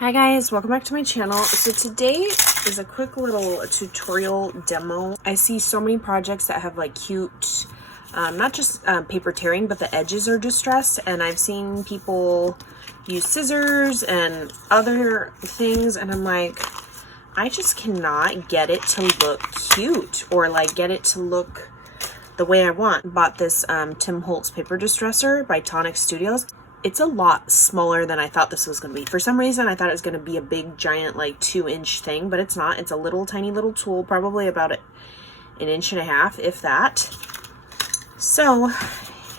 Hi guys, welcome back to my channel. So today is a quick little tutorial demo. I see so many projects that have like cute, not just paper tearing, but the edges are distressed, and I've seen people use scissors and other things, and I'm like, I just cannot get it to look cute or like get it to look the way I want. Bought this Tim Holtz paper distresser by Tonic Studios. It's a lot smaller than I thought this was going to be. For some reason, I thought it was going to be a big, giant, like 2-inch thing, but it's not. It's a little tiny little tool, probably about an 1.5 inches, if that. So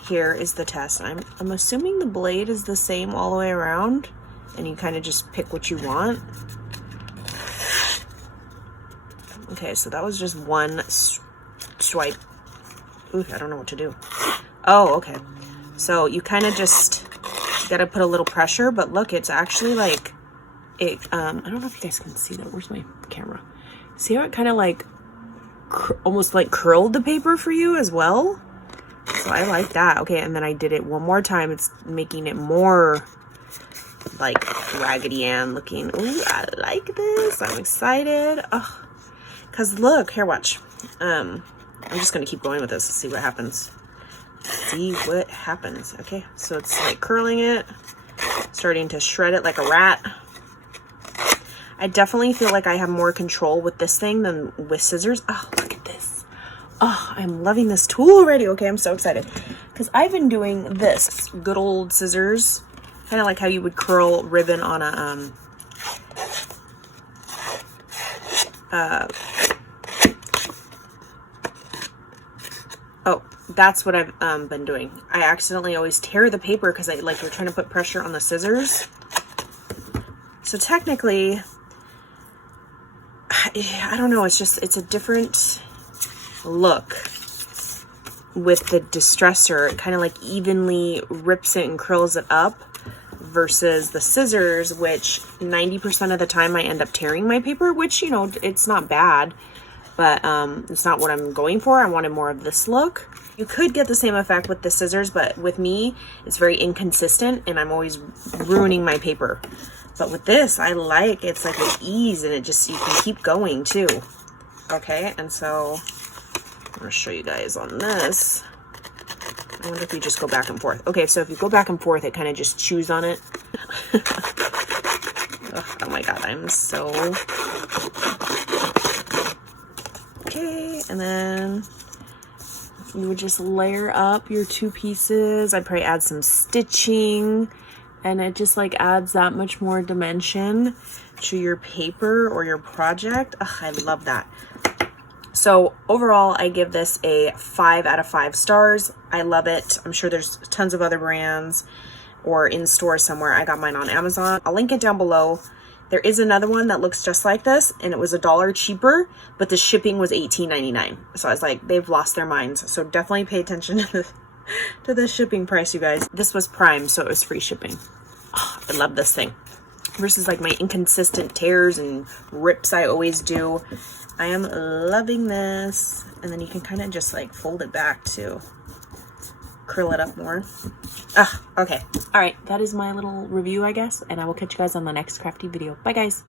here is the test. I'm assuming the blade is the same all the way around, and you kind of just pick what you want. Okay, so that was just one swipe. Ooh, I don't know what to do. Oh, okay. So you kind of just gotta put a little pressure, but look, it's actually like it. I don't know if you guys can see that. Where's my camera? See how it kind of like almost like curled the paper for you as well? So I like that. Okay, and then I did it one more time. It's making it more like Raggedy Ann looking. Ooh, I like this. I'm excited. Oh, cause look here, watch. I'm just gonna keep going with this. Let's see what happens. See what happens. Okay, so it's like curling it, starting to shred it like a rat. I definitely feel like I have more control with this thing than with scissors. Oh, look at this. Oh, I'm loving this tool already. Okay, I'm so excited because I've been doing this good old scissors, kind of like how you would curl ribbon on a oh, that's what I've been doing. I accidentally always tear the paper because we're trying to put pressure on the scissors. So technically, I don't know, it's a different look with the distressor. It kind of like evenly rips it and curls it up versus the scissors, which 90% of the time I end up tearing my paper, which, you know, it's not bad. But it's not what I'm going for. I wanted more of this look. You could get the same effect with the scissors, but with me, it's very inconsistent and I'm always ruining my paper. But with this, I like, it's like an ease, and it just, you can keep going too. Okay, and so I'm gonna show you guys on this. I wonder if you just go back and forth. Okay, so if you go back and forth, it kind of just chews on it. Oh my God, I'm so... Okay, and then you would just layer up your two pieces. I'd probably add some stitching, and it just like adds that much more dimension to your paper or your project. Ugh, I love that. So overall, I give this a 5 out of 5 stars. I love it. I'm sure there's tons of other brands or in store somewhere. I got mine on Amazon. I'll link it down below. There is another one that looks just like this, and it was $1 cheaper, but the shipping was $18.99. So I was like, they've lost their minds. So definitely pay attention to the shipping price, you guys. This was Prime, so it was free shipping. Oh, I love this thing. Versus like my inconsistent tears and rips I always do. I am loving this. And then you can kind of just like fold it back to curl it up more. Okay. All right. That is my little review, I guess. And I will catch you guys on the next crafty video. Bye, guys.